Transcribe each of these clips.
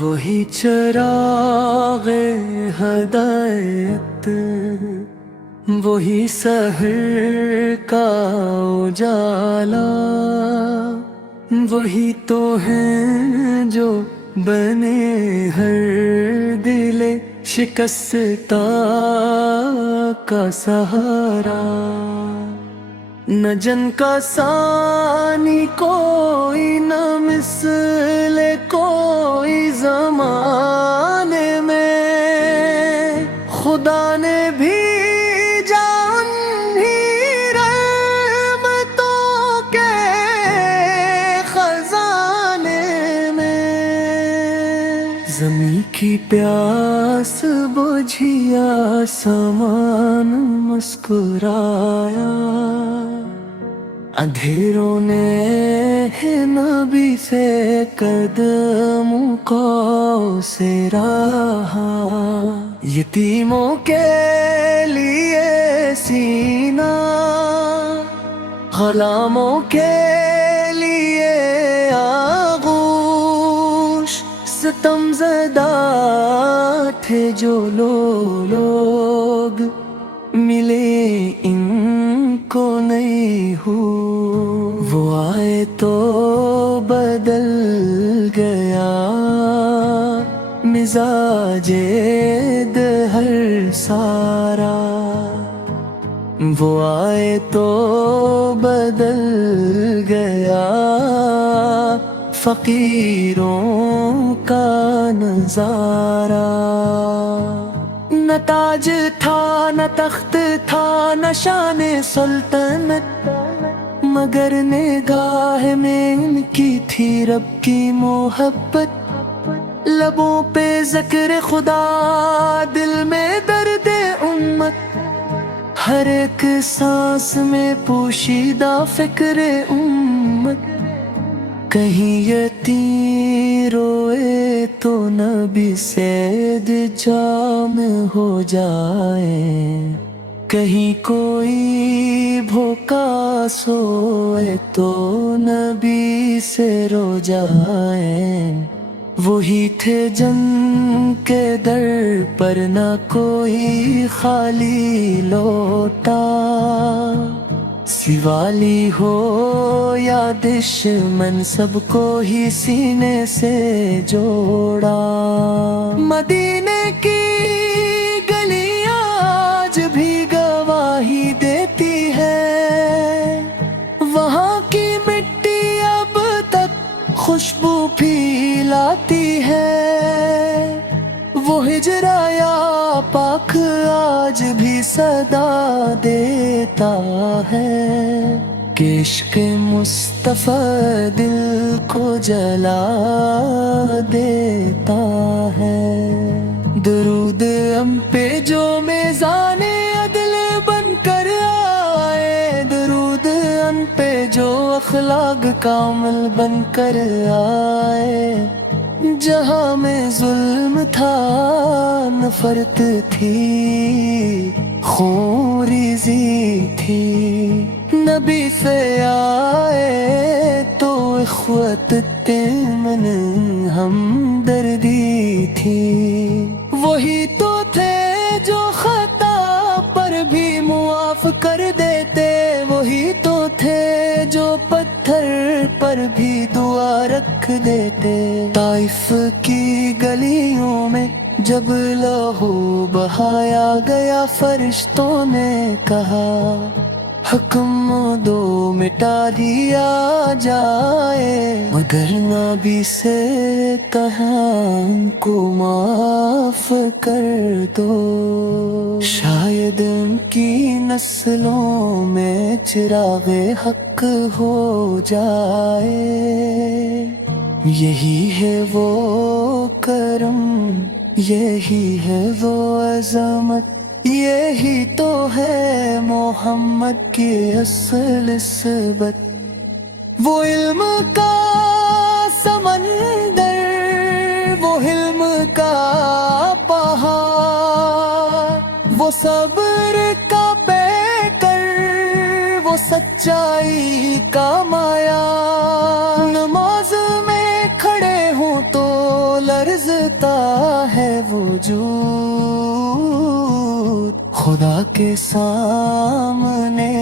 وہی چراغ ہدایت، وہی سحر کا اجالا، وہی تو ہیں جو بنے ہر دل شکستہ کا سہارا۔ نہ جن کا ثانی کوئی، نہ مثل کوئی زمانے میں، خدا نے بھی زمیں کی پیاس بجھی آسمان مسکرایا، اندھیروں نے نبی سے قدموں کو سے رہا، یتیموں کے لیے سینہ، غلاموں کے لیے ستم زدہ تھے جو لوگ، ملے ان کو نہیں ہو، وہ آئے تو بدل گیا مزاج دہر سارا، وہ آئے تو بدل گیا فقیروں کا نظارہ۔ نہ تاج تھا نہ تخت تھا نہ شان سلطنت، مگر نگاہ میں ان کی تھی رب کی محبت، لبوں پہ ذکر خدا، دل میں درد امت، ہر ایک سانس میں پوشیدہ فکر امت۔ کہیں یتیم روئے تو نبی سید جام ہو جائے، کہیں کوئی بھوکا سوئے تو نبی سے رو جائے، وہی تھے جن کے در پر نہ کوئی خالی لوٹا، سوالی ہو یا دشمن سب کو ہی سینے سے جوڑا۔ مدینے کی گلیاں آج بھی گواہی دیتی ہے، وہاں کی مٹی اب تک خوشبو پھیلاتی ہے، وہ ہجرا یا پاک آج بھی صدا دیتا ہے، کہ عشق مصطفیٰ دل کو جلا دیتا ہے۔ درود ہم پہ جو میزان عدل بن کر آئے، درود ہم پہ جو اخلاق کامل بن کر آئے، جہاں میں ظلم تھا نفرت تھی خوریزی تھی، نبی سے آئے تو اخوت تیمن ہمدردی تھی، وہی تو تھے جو خطا پر بھی معاف کر دیتے، وہی تو تھے جو پتھر پر بھی دعا رکھ دیتے۔ طائف کی گلیوں میں جب لہو بہایا گیا، فرشتوں نے کہا حکم دو مٹا دیا جائے، مگر نبی سے کہا ان کو معاف کر دو، شاید ان کی نسلوں میں چراغ حق ہو جائے، یہی ہے وہ کرم، یہی ہے وہ عظمت، یہی تو ہے محمد کی اصل نسبت، وہ علم کا سمندر، وہ علم کا پہاڑ، وہ صبر کا پیکر، وہ سچائی کا مایا، نماز میں کھڑے ہوں تو لرزتا ہے وجود، خدا کے سامنے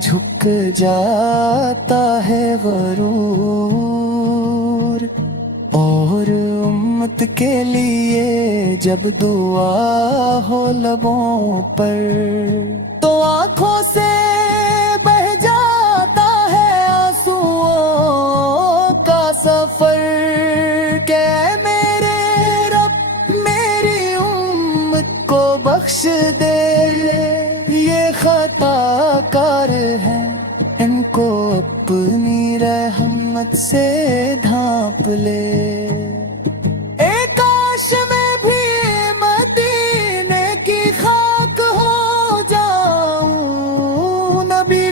جھک جاتا ہے غرور، اور امت کے لیے جب دعا ہو لبوں پر تو آنکھوں سے بہہ جاتا ہے آنسوؤں کا سفر، کہ میرے رب میری امت کو بخش دے، یہ خطا کار ہے، ان کو اپنی رحمت سے ڈھانپ لے۔ اے کاش میں بھی مدینے کی خاک ہو جاؤں، نبی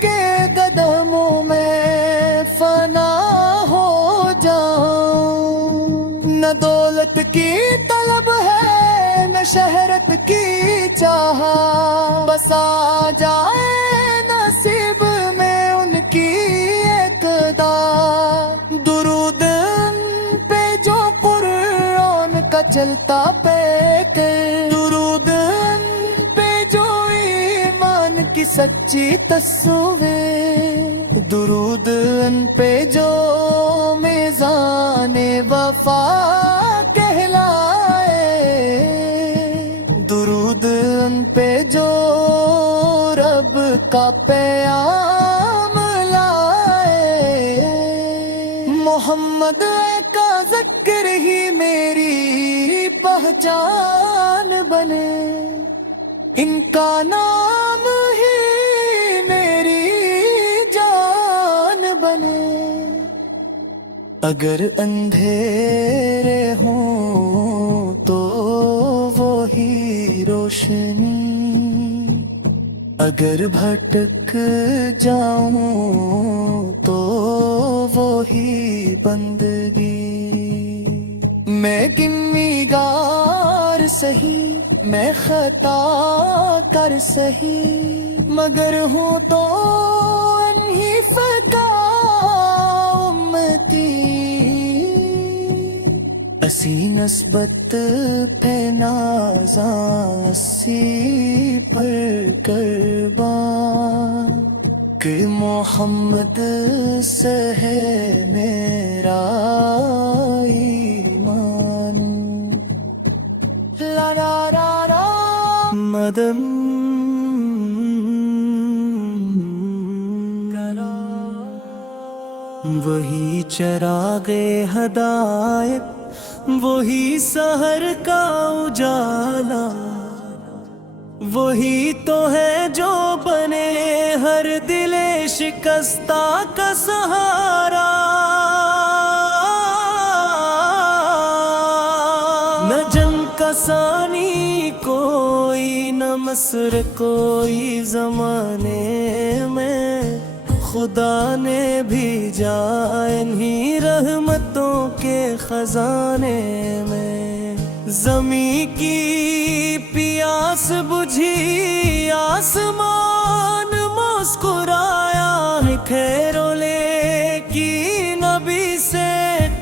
کے قدموں میں فنا ہو جاؤں، نہ دولت کی طلب ہے نہ شہرت کی چاہا، بس آ جائے نصیب میں ان کی ایک ادا، درود ان پہ جو قرآن کا چلتا پیکر، درود ان پہ جو ایمان کی سچی تصویر، درود ان پہ جو میزان وفا کہلائے، درود ان پہ جو رب کا پیام لائے، محمد کا ذکر ہی میری پہچان بنے، ان کا نام ہی میری جان بنے، اگر اندھیرے ہوں تو وہی روشنی، اگر بھٹک جاؤں تو وہی بندگی، میں گنہگار سہی، میں خطا کر سہی، مگر ہوں تو انحیف کا امتی، اسی نسبت پہ نازاں، اسی پر قربان، کہ محمد سے ہے میرا ایمان، لا لا لا لا مدن وہی چراغ ہدایت، وہی سحر کا اجالا، وہی تو ہے جو بنے ہر دل شکستہ کا سہارا، نہ جنگ کا ثانی کوئی، نہ مصر کوئی زمانے میں، خدا نے بھیجا انہی رحمتوں کے خزانے میں، زمیں کی پیاس بجھی آسمان مسکرایا، خیروں لے کی نبی سے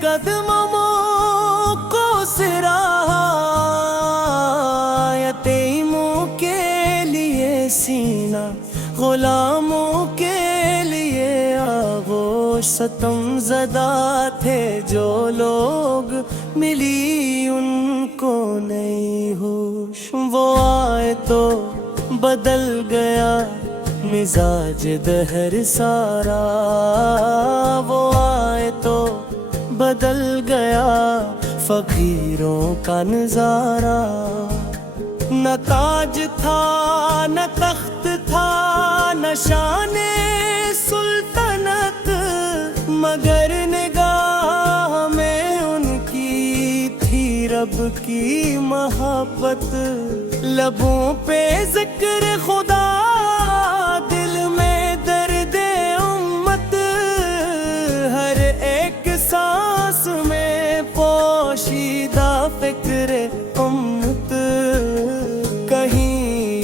قدموں کو سراہا، یتیموں کے لیے سینہ، غلاموں کے ستم زدہ تھے جو لوگ، ملی ان کو نئی ہوش، وہ آئے تو بدل گیا مزاج دہر سارا، وہ آئے تو بدل گیا فقیروں کا نظارہ، نہ تاج تھا نہ تخت تھا نہ شان سلطنت، مگر نگاہ میں ان کی تھی رب کی محبت، لبوں پہ ذکر خدا، دل میں درد امت، ہر ایک سانس میں پوشیدہ فکر امت، کہیں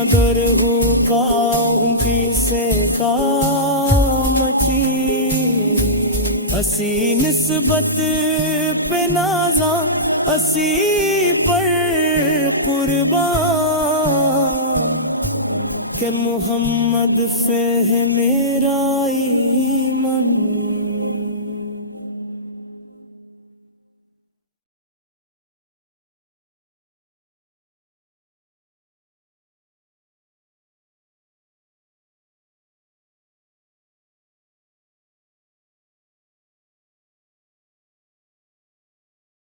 مگر ہوں کاؤں کی سے کامتی اسی نسبت پہ نازاں اسی پر قربان کہ محمد فہ میرا ایمان